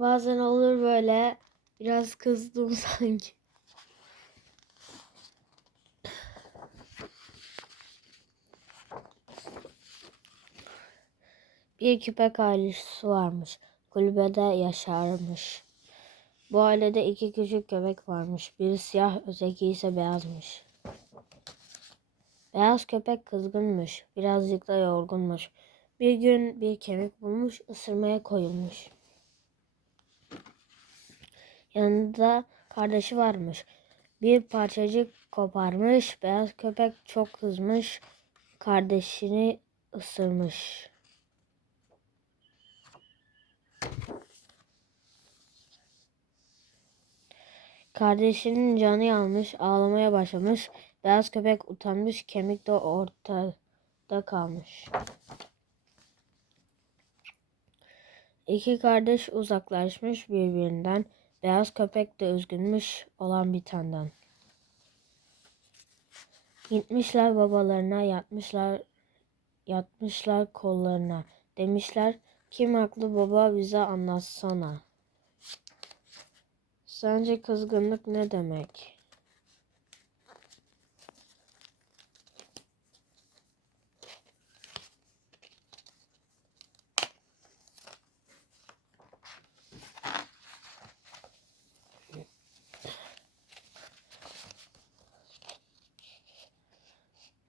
Bazen olur böyle. Biraz kızdım sanki. Bir köpek ailesi varmış. Kulübede yaşarmış. Bu ailede iki küçük köpek varmış. Biri siyah, öteki ise beyazmış. Beyaz köpek kızgınmış. Birazcık da yorgunmuş. Bir gün bir kemik bulmuş, ısırmaya koyulmuş. Yanında kardeşi varmış. Bir parçacık koparmış. Beyaz köpek çok kızmış. Kardeşini ısırmış. Kardeşinin canı yanmış, ağlamaya başlamış. Beyaz köpek utanmış, kemik de ortada kalmış. İki kardeş uzaklaşmış birbirinden. Beyaz köpek de üzgünmüş olan bitenden. Gitmişler babalarına, yatmışlar yatmışlar kollarına. Demişler, kim haklı baba bize anlatsana. Sence kızgınlık ne demek?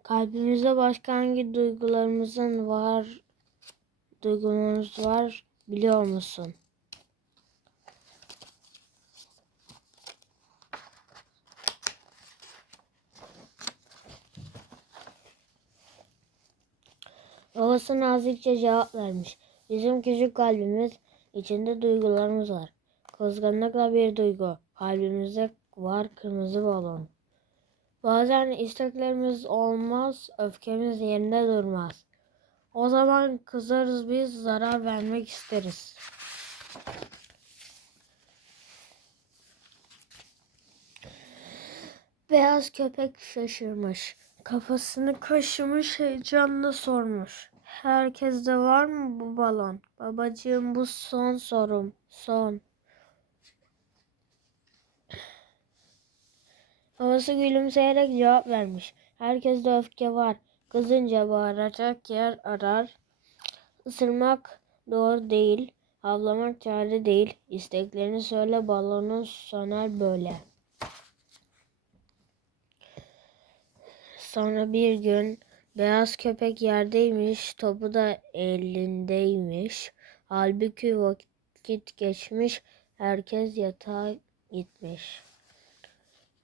Kalbimizde başka hangi duygularımızın var, duygularımız var biliyor musun? Babası nazikçe cevap vermiş. Bizim küçük kalbimiz içinde duygularımız var. Kızgınlıkla bir duygu. Kalbimizde var kırmızı balon. Bazen isteklerimiz olmaz, öfkemiz yerinde durmaz. O zaman kızarız biz, zarar vermek isteriz. Beyaz köpek şaşırmış. Kafasını kaşımış, heyecanla sormuş. Herkeste var mı bu balon? Babacığım bu son sorum. Son. Babası gülümseyerek cevap vermiş. Herkeste öfke var. Kızınca bağıracak yer arar. Isırmak doğru değil. Havlamak çare değil. İsteklerini söyle balonun söner böyle. Sonra bir gün beyaz köpek yerdeymiş, topu da elindeymiş. Halbuki vakit geçmiş, herkes yatağa gitmiş.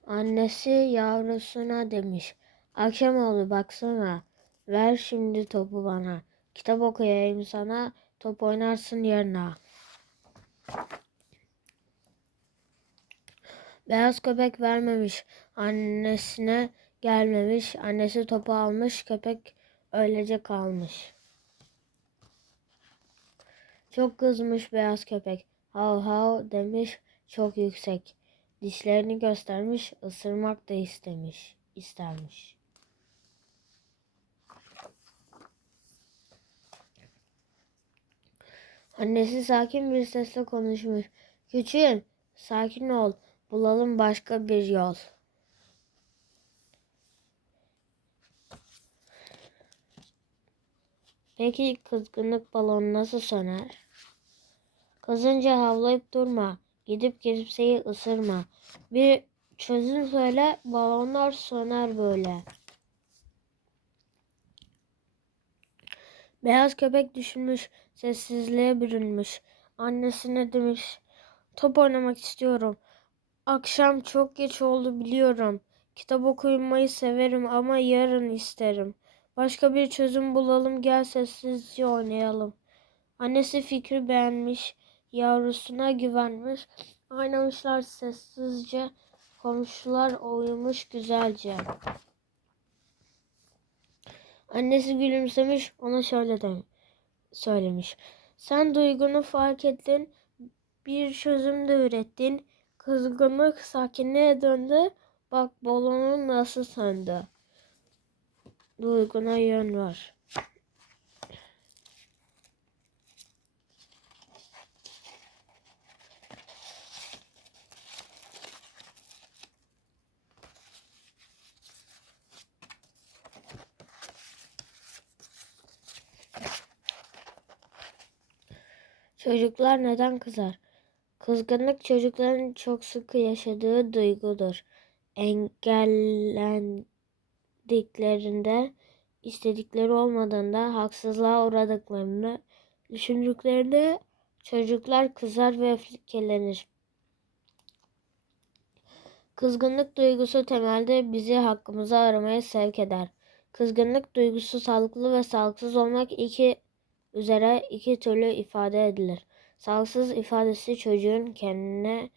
Annesi yavrusuna demiş. Akşam oldu baksana. Ver şimdi topu bana. Kitap okuyayım sana. Top oynarsın yarına. Beyaz köpek vermemiş. Annesine gelmemiş. Annesi topu almış. Köpek öylece kalmış. Çok kızmış beyaz köpek. Hav hav demiş çok yüksek. Dişlerini göstermiş, ısırmak da istemiş, istermiş. Annesi sakin bir sesle konuşmuş. Küçüğüm, sakin ol. Bulalım başka bir yol. Peki kızgınlık balonu nasıl söner? Kızınca havlayıp durma. Gidip kimseyi ısırma. Bir çözüm söyle balonlar söner böyle. Beyaz köpek düşünmüş, sessizliğe bürünmüş. Annesine demiş, top oynamak istiyorum. Akşam çok geç oldu biliyorum. Kitap okumayı severim ama yarın isterim. Başka bir çözüm bulalım gel sessizce oynayalım. Annesi fikri beğenmiş, yavrusuna güvenmiş. Oynamışlar sessizce, komşular uyumuş güzelce. Annesi gülümsemiş, ona şöyle de söylemiş. Sen duygunu fark ettin, bir çözüm de ürettin. Kızgınlık sakinliğe döndü. Bak balonun nasıl söndü. Duyguna yön var. Çocuklar neden kızar? Kızgınlık çocukların çok sıkı yaşadığı duygudur. Engellendiklerinde, istedikleri olmadığında, haksızlığa uğradıklarını düşündüklerinde çocuklar kızar ve öfkelenir. Kızgınlık duygusu temelde bizi hakkımızı aramaya sevk eder. Kızgınlık duygusu sağlıklı ve sağlıksız olmak iki üzere iki türlü ifade edilir. Sağlıksız ifadesi çocuğun kendine,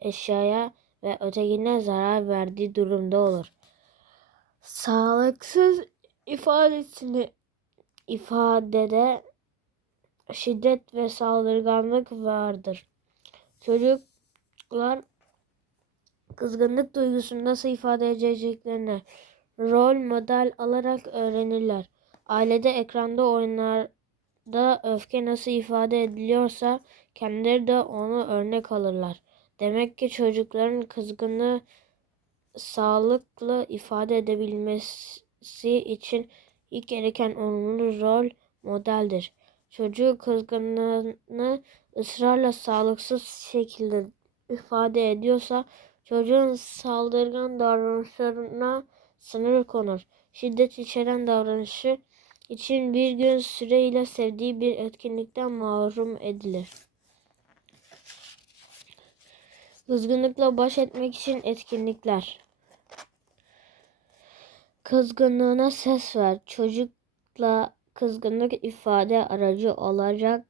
eşyaya ve ötekine zarar verdiği durumda olur. Sağlıksız ifadesini ifadede şiddet ve saldırganlık vardır. Çocuklar kızgınlık duygusunu nasıl ifade edeceklerini rol model alarak öğrenirler. Ailede ekranda oyunlarda öfke nasıl ifade ediliyorsa kendileri de onu örnek alırlar. Demek ki çocukların kızgınlığı sağlıklı ifade edebilmesi için ilk gereken olumlu rol modeldir. Çocuğu kızgınlığını ısrarla sağlıksız şekilde ifade ediyorsa çocuğun saldırgan davranışlarına sınır konur. Şiddet içeren davranışı için bir gün süreyle sevdiği bir etkinlikten mahrum edilir. Kızgınlıkla baş etmek için etkinlikler. Kızgınlığına ses ver. Çocukla kızgınlık ifade aracı olacak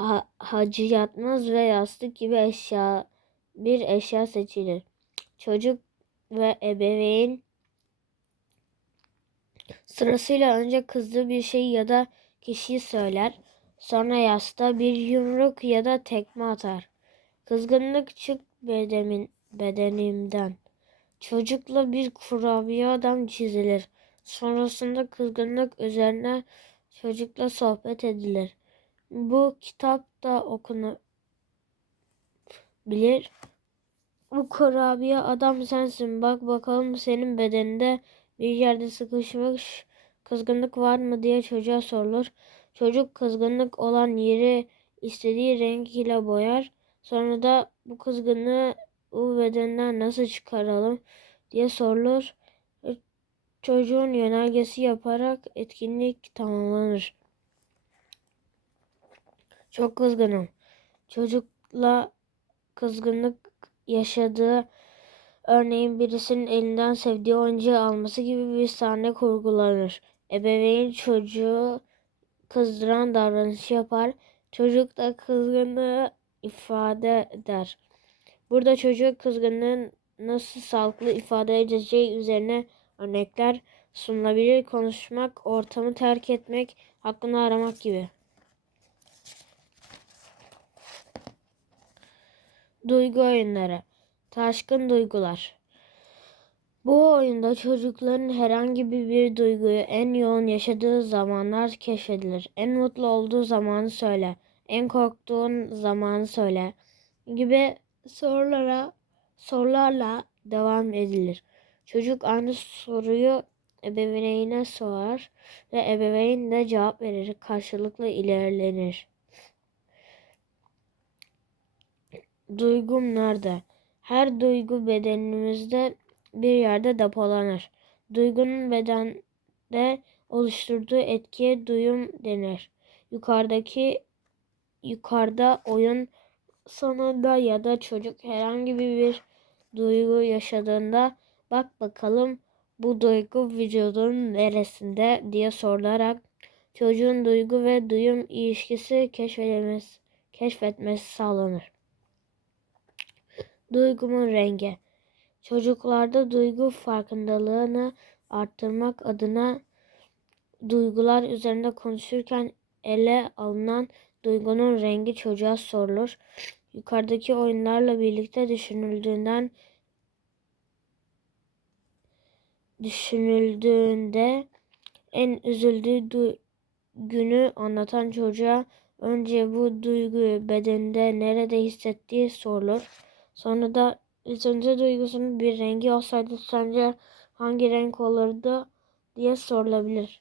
ha hacı yatmaz ve yastık gibi eşya bir eşya seçilir. Çocuk ve ebeveyn sırasıyla önce kızdığı bir şey ya da kişiyi söyler. Sonra yastığa bir yumruk ya da tekme atar. Kızgınlık çık bedemin, bedenimden. Çocukla bir kurabiye adam çizilir. Sonrasında kızgınlık üzerine çocukla sohbet edilir. Bu kitap da okunabilir. Bu kurabiye adam sensin. Bak bakalım senin bedeninde bir yerde sıkışmış kızgınlık var mı diye çocuğa sorulur. Çocuk kızgınlık olan yeri istediği renk ile boyar. Sonra da bu kızgınlığı bu bedenden nasıl çıkaralım diye sorulur. Çocuğun yönergesi yaparak etkinlik tamamlanır. Çok kızgınım. Çocukla kızgınlık yaşadığı örneğin birisinin elinden sevdiği oyuncağı alması gibi bir sahne kurgulanır. Ebeveyn çocuğu kızdıran davranışı yapar. Çocuk da kızgınlığı ifade eder. Burada çocuk kızgınlığın nasıl sağlıklı ifade edeceği üzerine örnekler sunulabilir. Konuşmak, ortamı terk etmek, hakkını aramak gibi. Duygu oyunları. Taşkın duygular. Bu oyunda çocukların herhangi bir duyguyu en yoğun yaşadığı zamanlar keşfedilir. En mutlu olduğu zamanı söyle. En korktuğun zamanı söyle. Gibi sorulara sorularla devam edilir. Çocuk aynı soruyu ebeveynine sorar ve ebeveyn de cevap verir. Karşılıklı ilerlenir. Duygum nerede? Her duygu bedenimizde bir yerde depolanır. Duygunun bedende oluşturduğu etkiye duyum denir. Yukarıdaki yukarıda oyun sonunda ya da çocuk herhangi bir duygu yaşadığında bak bakalım bu duygu vücudun neresinde diye sorularak çocuğun duygu ve duyum ilişkisi keşfedilmesi, keşfetmesi sağlanır. Duygumun rengi. Çocuklarda duygu farkındalığını arttırmak adına duygular üzerinde konuşurken ele alınan duygunun rengi çocuğa sorulur. Yukarıdaki oyunlarla birlikte düşünüldüğünden düşünüldüğünde en üzüldüğü günü anlatan çocuğa önce bu duyguyu bedeninde nerede hissettiği sorulur. Sonra da üzüntü duygusunun bir rengi olsaydı sence hangi renk olurdu diye sorulabilir.